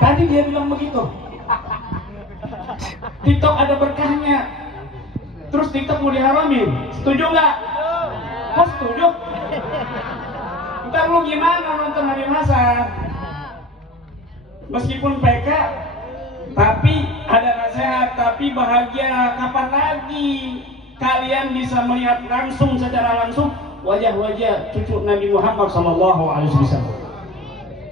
Tadi dia bilang begitu. TikTok ada berkahnya. Terus TikTok mau diharamin. Setuju nggak? Kok setuju? Ntar lu gimana nonton Habib Hasan? Meskipun PK, tapi ada nasihat, tapi bahagia. Kapan lagi kalian bisa melihat langsung, secara langsung wajah-wajah cucu Nabi Muhammad SAW?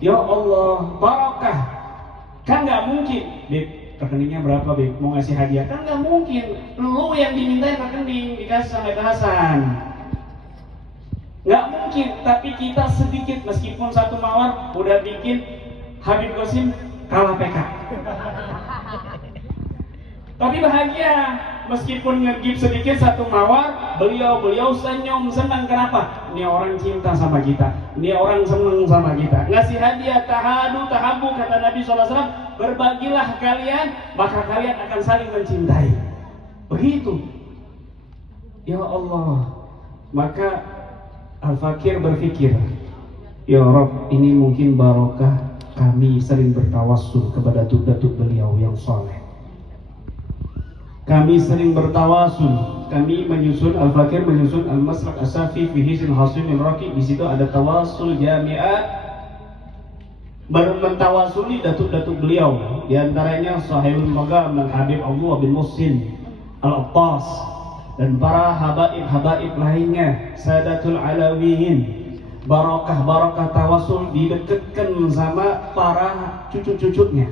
Ya Allah, barakah. Kan nggak mungkin, Beb, rekeningnya berapa, Beb? Mau ngasih hadiah? Kan nggak mungkin. Lu yang dimintain rekening dikasih sama Hasan. Nggak mungkin. Tapi kita sedikit, meskipun satu mawar udah bikin Habib Qasim kalah PK. Tapi bahagia, meskipun ngegib sedikit satu mawar, beliau senyum, senang. Kenapa? Ini orang cinta sama kita, ini orang senang sama kita. Ngasih hadiah, tahadu, tahabu, kata Nabi SAW, berbagilah kalian, maka kalian akan saling mencintai. Begitu. Ya Allah. Maka Al-Fakir berpikir, ya Rabb, ini mungkin barokah kami sering bertawassul kepada datuk beliau yang soleh. Kami sering bertawasul. Kami menyusun, Al-Fakir menyusun Al-Masrak As-Safi fi Hizn Hasimil Raqi. Di situ ada tawasul jami'at, mentawasuli datuk beliau. Di antaranya Sahibul Magam dan Habib Abdullah bin Muhsin Al-Attas dan para habaib lainnya, Sadatul Alawiyin. Barakah tawasul didekatkan sama para cucu-cucunya,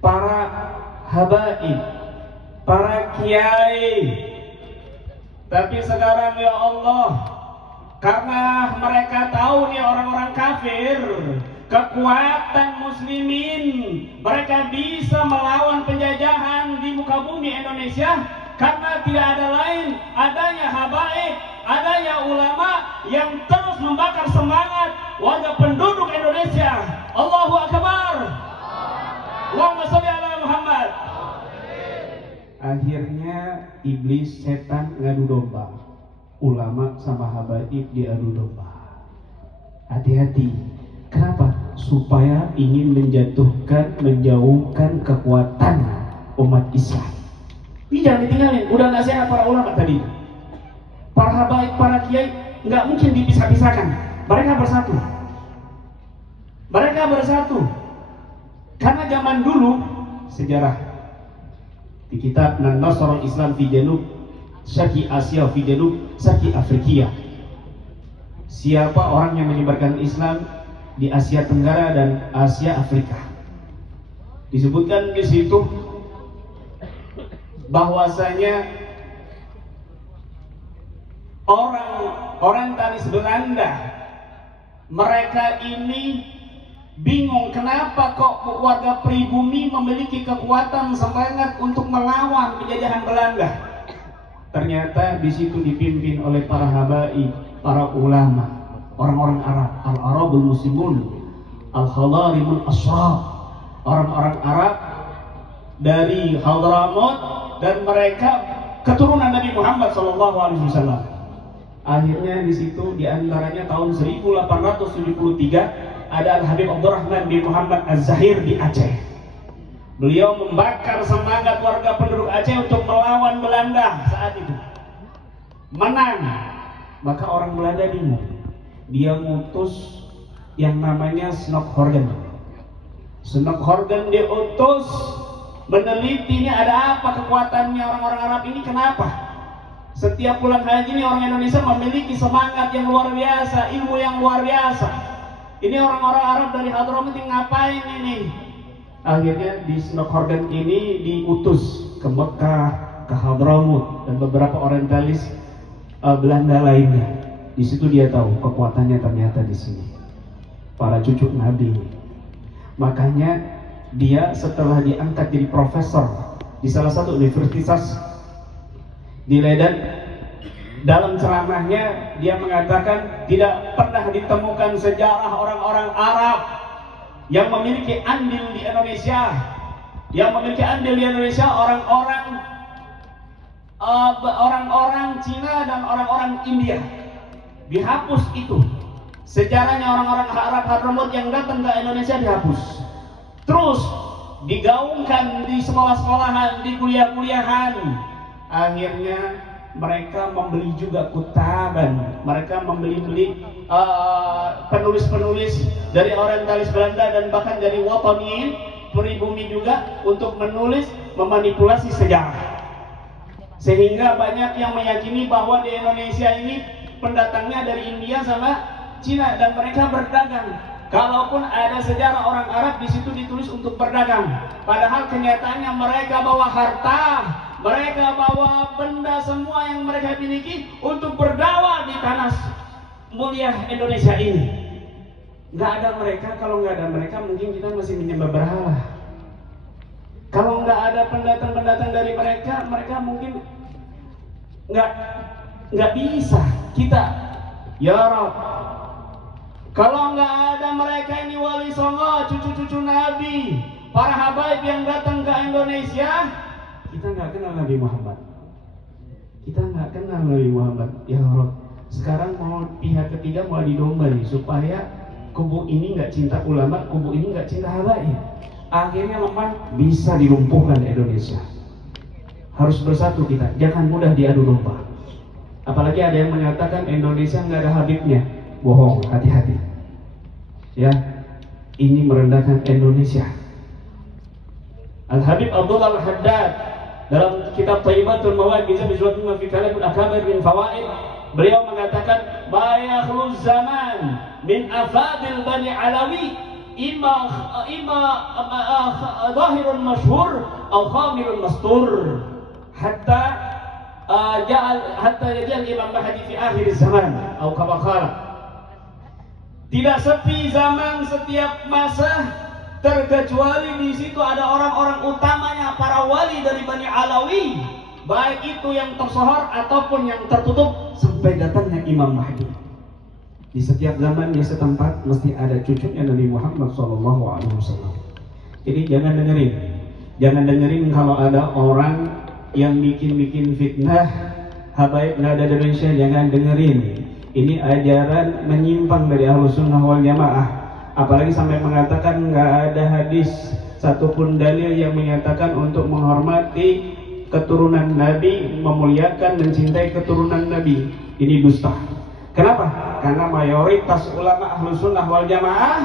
para habaib, para kiai. Tapi sekarang ya Allah, karena mereka tahu nih orang-orang kafir, kekuatan muslimin, mereka bisa melawan penjajahan di muka bumi Indonesia, karena tidak ada lain, adanya habaib, adanya ulama yang terus membakar semangat warga penduduk Indonesia. Allahu Akbar. Allahumma sholli ala Muhammad. Akhirnya iblis, setan ngadu domba. Ulama sama habaib diadu domba. Hati-hati. Kenapa? Supaya ingin menjauhkan kekuatan umat Islam. Ini jangan ditinggalin. Udah nggak sehat para ulama tadi. Para habaib, para kiai nggak mungkin dipisah-pisahkan. Mereka bersatu. Karena zaman dulu sejarah di kitab Nasrul Islam fi Janub Syarqi Asia fi Janub Syarqi Afrika. Siapa orang yang menyebarkan Islam di Asia Tenggara dan Asia Afrika? Disebutkan di situ bahwasanya orang orientalis Belanda, mereka ini bingung kenapa kok warga pribumi memiliki kekuatan semangat untuk melawan penjajahan Belanda. Ternyata di situ dipimpin oleh para habaib, para ulama, orang-orang Arab, al-Arabul Muslimun, al-Khadarimul Ashraf, orang-orang Arab dari Hadramaut, dan mereka keturunan Nabi Muhammad SAW. Akhirnya di situ diantaranya tahun 1873 ada Al-Habib Abdurrahman bin Muhammad Az-Zahir di Aceh. Beliau membakar semangat warga penduduk Aceh untuk melawan Belanda saat itu. Menang. Maka orang Belanda bingung. Dia ngutus yang namanya Snockhorgen. Snockhorgen diutus meneliti ini ada apa kekuatannya orang-orang Arab ini, kenapa setiap bulan haji ini orang Indonesia memiliki semangat yang luar biasa, ilmu yang luar biasa. Ini orang-orang Arab dari Hadramaut ini ngapain ini? Akhirnya di Snockhorgen ini diutus ke Mekah, ke Hadramaut dan beberapa orientalis Belanda lainnya. Di situ dia tahu kekuatannya ternyata di sini. Para cucu Nabi. Makanya dia setelah diangkat jadi profesor di salah satu universitas di Leiden, dalam ceramahnya dia mengatakan tidak pernah ditemukan sejarah orang-orang Arab yang memiliki andil di Indonesia. Yang memiliki andil di Indonesia orang-orang Cina dan orang-orang India. Dihapus itu sejarahnya orang-orang Arab Hadramaut yang datang ke Indonesia, dihapus. terus digaungkan di sekolah-sekolahan, di kuliah-kuliahan. Akhirnya mereka membeli juga kutaban, mereka membeli penulis-penulis dari orientalis Belanda dan bahkan dari Watoniyin, pribumi juga, untuk menulis, memanipulasi sejarah. Sehingga banyak yang meyakini bahwa di Indonesia ini pendatangnya dari India sama Cina dan mereka berdagang. Kalaupun ada sejarah orang Arab, di situ ditulis untuk berdagang. Padahal kenyataannya mereka bawa harta, mereka bawa benda semua yang mereka miliki untuk berdakwah di tanah mulia Indonesia ini. Nggak ada mereka, kalau nggak ada mereka mungkin kita masih menyembah berhala. Kalau nggak ada pendatang-pendatang dari mereka, mereka mungkin nggak bisa kita. Ya Rabb, kalau nggak ada mereka ini wali songo, cucu-cucu Nabi, para habaib yang datang ke Indonesia, kita nggak kenal Nabi Muhammad. Kita nggak kenal Nabi Muhammad. Ya Rabb, sekarang mau pihak ketiga mau didomba nih supaya kubu ini nggak cinta ulama, kubu ini nggak cinta habaib. Akhirnya memang bisa dilumpuhkan Indonesia. Harus bersatu kita, jangan mudah diadu domba. Apalagi ada yang mengatakan Indonesia nggak ada habibnya. Bohong, hati-hati. Ya, ini merendahkan Indonesia. Al-Habib Abdullah Al-Haddad dalam kitab Thayyibatul Mawa'id Bizabizwatin fi Kalamul Akabir min Fawaid, beliau mengatakan bayakhlu zaman min afadil Bani Alawi ima zahirun masyhur atau khamilun mastur hatta jadi Imam Mahdi fi akhir zaman atau kama qala. Tidak sepi zaman setiap masa terkecuali di situ ada orang-orang utamanya, para wali dari Bani Alawi, baik itu yang tersohor ataupun yang tertutup, sampai datangnya Imam Mahdi. Di setiap zaman di setempat mesti ada cucunya Nabi Muhammad SAW. Jadi jangan dengerin kalau ada orang yang bikin fitnah habaib nggak ada di Indonesia, jangan dengerin. Ini ajaran menyimpang dari Ahlus Sunnah wal Jamaah. Apalagi sampai mengatakan nggak ada hadis satupun dalil yang menyatakan untuk menghormati keturunan Nabi, memuliakan, mencintai keturunan Nabi. Ini dusta. Kenapa? Karena mayoritas ulama Ahlus Sunnah wal Jamaah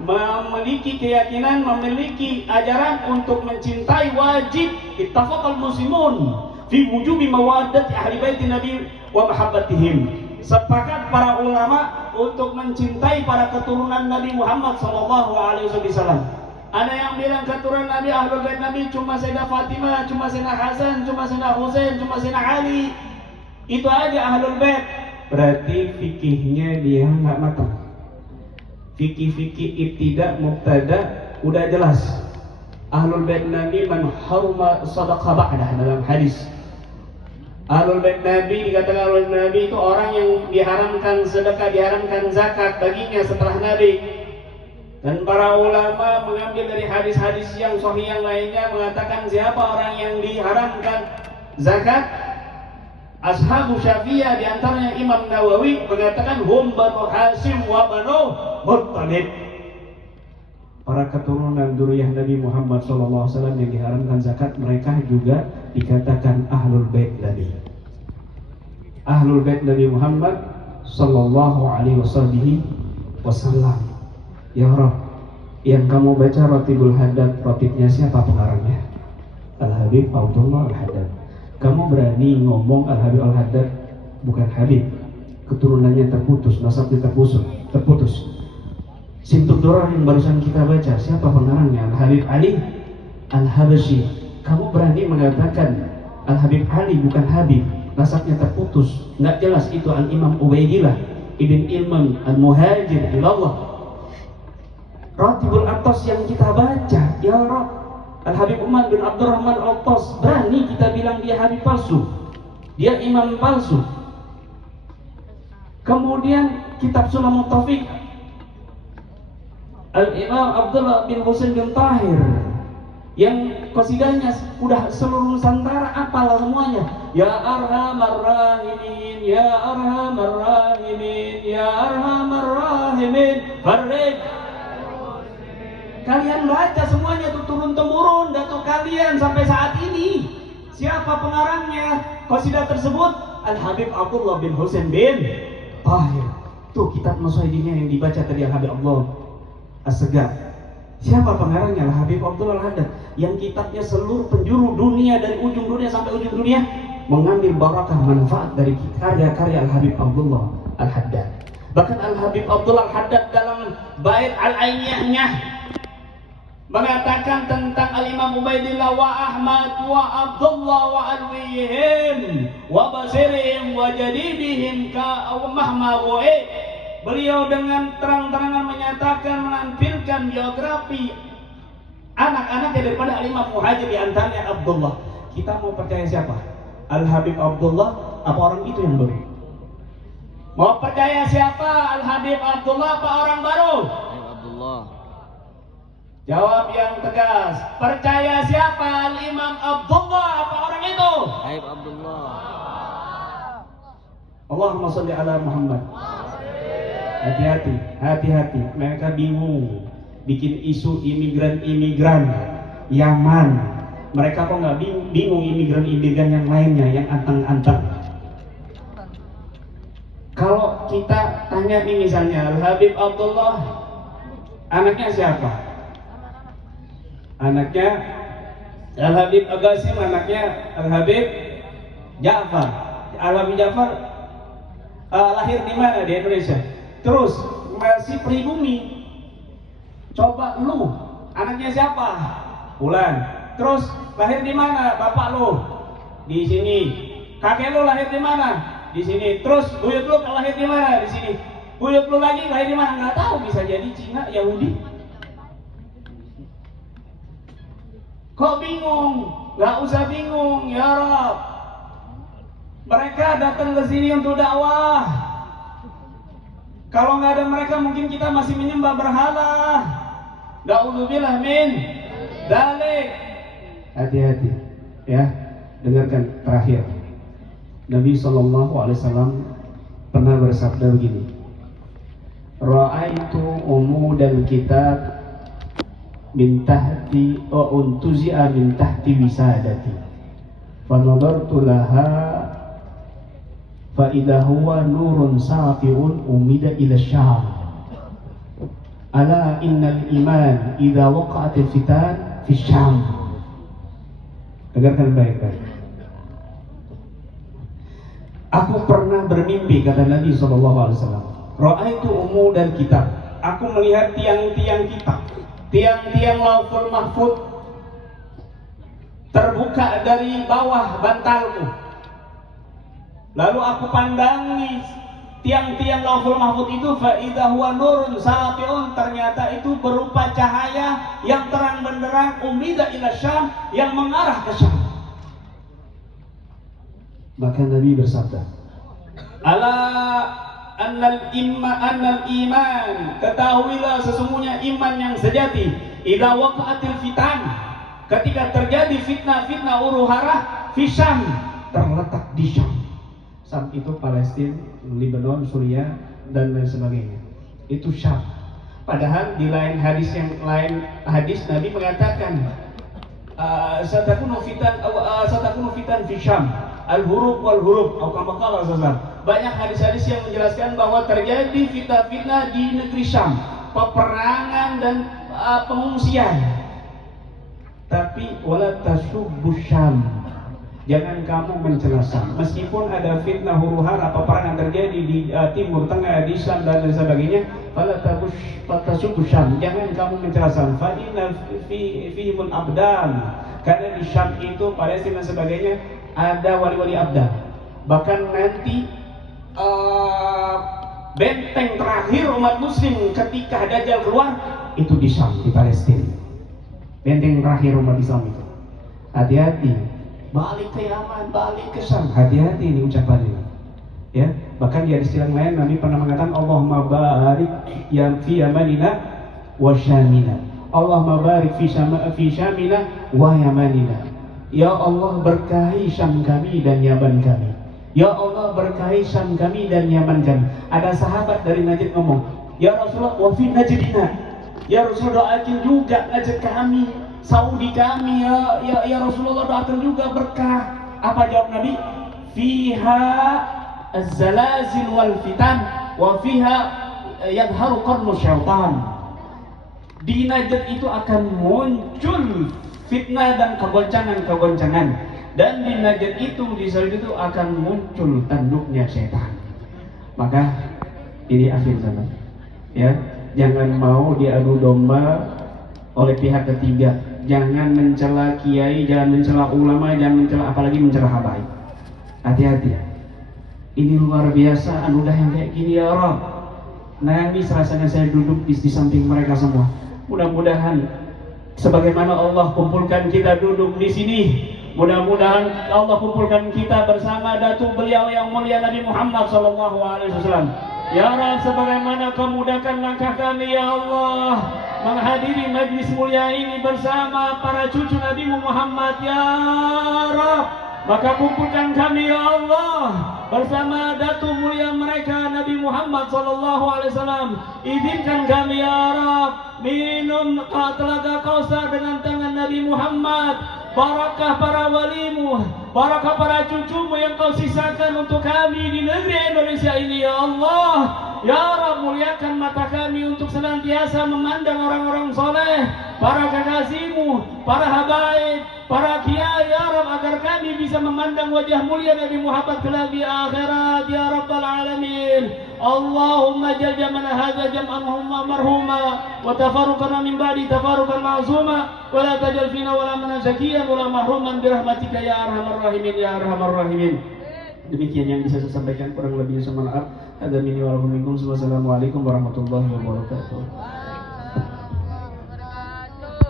memiliki keyakinan, memiliki ajaran untuk mencintai, wajib ittafaqal muslimun fi wujubi mawaddati ahli bait Nabi wa mahabbatihim. Sepakat para ulama untuk mencintai para keturunan Nabi Muhammad SAW. Ada yang bilang keturunan Nabi, Ahlul Bait Nabi cuma Sayyidah Fatimah, cuma Sayyidina Hasan, cuma Sayyidina Husain, cuma Sayyidina Ali. Itu aja Ahlul Bait. Berarti fikihnya dia nggak matang. Fikih-fikih ibtida, mubtada udah jelas. Ahlul Bait Nabi man haruma sadaqah ba'dah dalam hadis. Ahlul Bait Nabi, dikatakan Ahlul Bait Nabi itu orang yang diharamkan sedekah, diharamkan zakat baginya setelah Nabi. Dan para ulama mengambil dari hadis-hadis yang sahih yang lainnya mengatakan siapa orang yang diharamkan zakat. Ashabu Syafi'iyah diantaranya Imam Nawawi mengatakan hum Banu Hasyim wa Banu Muttalib. Para keturunan dzurriyyah Nabi Muhammad SAW yang diharamkan zakat, mereka juga dikatakan Ahlul Bait Nabi. Ahlul Bait Nabi Muhammad SAW. Ya Rabb, yang kamu baca Ratibul Haddad, ratibnya siapa pengarangnya? Al-Habib Abdullah Al-Haddad. Kamu berani ngomong Al-Habib Al-Haddad bukan Habib, keturunannya terputus, nasabnya terputus. Simtud Durar yang barusan kita baca, siapa pengarangnya? Al-Habib Ali Al-Habasyi. Kamu berani mengatakan Al-Habib Ali bukan Habib, nasabnya terputus, nggak jelas itu Al-Imam Ubaidillah Ibn Ilman Al-Muhajir ilallah. Ratibul Atas yang kita baca, ya Rabb, Al-Habib Umar bin Abdurrahman Al-Atas, berani kita bilang dia Habib palsu, dia imam palsu. Kemudian kitab Sulamut Taufiq Al-Imam Abdullah bin Husain bin Tahir yang qasidahnya udah seluruh Nusantara apalah semuanya. Ya Arhamar Rahimin, Ya Arhamar Rahimin, Ya Arhamar Rahimin, Farrid. Kalian baca semuanya tuh turun-temurun datuk kalian sampai saat ini. Siapa pengarangnya? Qasidah tersebut Al-Habib Abdullah bin Husain bin Tahir. Tuh kitab Nusaydinya yang dibaca tadi Al-Habib Abdullah As-Segaf. Siapa pengarangnya? Al-Habib Abdullah Al-Haddad, yang kitabnya seluruh penjuru dunia dari ujung dunia sampai ujung dunia mengambil barakah manfaat dari karya-karya Al-Habib Abdullah Al-Haddad. Bahkan Al-Habib Abdullah Al-Haddad dalam bait Al-Ainiyahnya mengatakan tentang Al-Imam Ubaidillah wa Ahmad wa Abdullah wa Alwihim wa Basirihim wa Jadidihim ka mahma wa'i. Beliau dengan terang-terangan menyatakan, menampilkan biografi anak-anaknya daripada Al-Imam Muhajir, di antaranya Abdullah. Kita mau percaya siapa? Al-Habib Abdullah apa orang itu yang baru? Mau percaya siapa? Al-Habib Abdullah apa orang baru? Abdullah. Jawab yang tegas. Percaya siapa? Al-Imam Abdullah apa orang itu? Habib Abdullah. Allahumma sholli ala Muhammad. Hati-hati, hati-hati. Mereka bingung bikin isu imigran-imigran Yaman. Mereka kok nggak bingung imigran-imigran yang lainnya yang anteng-anteng. Kalau kita tanya nih misalnya Al-Habib Abdullah, anaknya siapa? Anaknya Al-Habib Agasim, anaknya Al-Habib Ja'far. Al-Habib Ja'far lahir di mana? Di Indonesia. Terus masih pribumi. Coba lu, anaknya siapa? Bulan. Terus lahir di mana? Bapak lu di sini. Kakek lu lahir di mana? Di sini. Terus buyut lu lahir di mana? Di sini. Buyut lu lagi lahir di mana? Nggak tahu, bisa jadi Cina, Yahudi. Kok bingung? Nggak usah bingung, ya Rab. Mereka datang ke sini untuk dakwah. Kalau nggak ada mereka mungkin kita masih menyembah berhala. Na'udzubillah min dzalik. Hati-hati, ya. Dengarkan terakhir. Nabi SAW pernah bersabda begini. Ra'aitu umudal kitab min tahti wa untuzi'a min tahti wisadati. Fa nadartu laha fa idza huwa nurun safi'un umida ila syam. Ala innal iman idza waqa'atil fitan fi syam. Dengarkan baik-baik. Aku pernah bermimpi, kata Nabi SAW. Ra'aitu umudal kitab. Aku melihat tiang-tiang kitab, tiang-tiang Lauhul Mahfuz terbuka dari bawah bantalku. Lalu aku pandangi tiang-tiang Lauhul Mahfuz itu, fa idza huwa nurun safi'un, ternyata itu berupa cahaya yang terang benderang, umida ila syam, yang mengarah ke Syam. Maka Nabi bersabda, ala annal iman, ketahuilah sesungguhnya iman yang sejati, idza waqa'atil fitan, ketika terjadi fitnah-fitnah huru-hara, fi Syam, terletak di Syam. Syam itu Palestina, Lebanon, Suriah, dan lain sebagainya. Itu Syam. Padahal di lain hadis Nabi mengatakan satakunu fitan fi Syam, al-huruf wal huruf, atau kama qala sallallahu. Banyak hadis-hadis yang menjelaskan bahwa terjadi fitnah-fitnah di negeri Syam, peperangan dan pengungsian. Tapi wala tasubbu Syam, jangan kamu mencela Syam. Meskipun ada fitnah huru-hara, peperangan terjadi di timur tengah, di Syam dan lain sebagainya, fala tasubbu Syam, jangan kamu mencela Syam. Fa inna fihimul abdan, karena di Syam itu, Palestina dan sebagainya, ada wali-wali abdan. Bahkan nanti benteng terakhir umat muslim ketika Dajjal keluar itu di Syam, di Palestina. Benteng terakhir umat Islam itu. Hati-hati, balik ke Yaman, balik ke Syam. Hati-hati ini ucapan ini, ya. Bahkan di hadis yang lain Nabi pernah mengatakan, Allahumma barik yang fi yamanina wa syamina, Allahumma barik fi syamina wa yamanina. Ya Allah, berkahi Syam kami dan Yaman kami. Ya Allah, berkahi Syam kami dan Yaman kami. Ada sahabat dari Najd ngomong, ya Rasulullah, wa fi Najdina, Ya Rasulullah doakan juga ngajak kami, Saudi kami ya Rasulullah doakan juga berkah. Apa jawab Nabi? Fiha az-zalazil wal fitan wa fiha yadharu qarnu syaitan. Di Najd itu akan muncul fitnah dan kegoncangan-kegoncangan, dan di Najd itu di Saudi itu akan muncul tanduknya setan. Maka ini akhir zaman, ya, jangan mau diadu domba oleh pihak ketiga. Jangan mencela kiai, jangan mencela ulama, jangan mencela, apalagi mencela habaib. Hati-hati. Ini luar biasa anugerah yang kayak gini ya Rob. Nangis rasanya saya duduk di samping mereka semua. Mudah-mudahan sebagaimana Allah kumpulkan kita duduk di sini, mudah-mudahan Allah kumpulkan kita bersama datu beliau yang mulia Nabi Muhammad SAW. Ya Rabb, sebagaimana Kau mudahkan langkah kami ya Allah menghadiri majlis mulia ini bersama para cucu Nabi Muhammad ya Rabb, maka kumpulkan kami ya Allah bersama datu mulia mereka Nabi Muhammad SAW. Izinkan kami ya Rabb minum telaga Kausar dengan tangan Nabi Muhammad. Barakah para walimu, barakah para cucumu yang Kau sisakan untuk kami di negeri Indonesia ini ya Allah. Ya Rabb, muliakan mata kami untuk senantiasa memandang orang-orang soleh, para kekasihmu, para habaib, para kiai ya Rabb, agar kami bisa memandang wajah mulia Nabi Muhammad kelak di akhirat ya Rabbal Alamin. Allahumma jal jamana hadza jam'an marhuma wa tafarruqana min ba'di tafarruqan ma'zuma wa la tajal fina wa la mana zakiyan wa la mahruman bi rahmatika ya arhamar rahimin ya arhamar rahimin. Demikian yang bisa saya sampaikan, kurang lebihnya saya mohon maaf. Ada minni wa lakum minkum. Wassalamualaikum warahmatullahi wabarakatuh.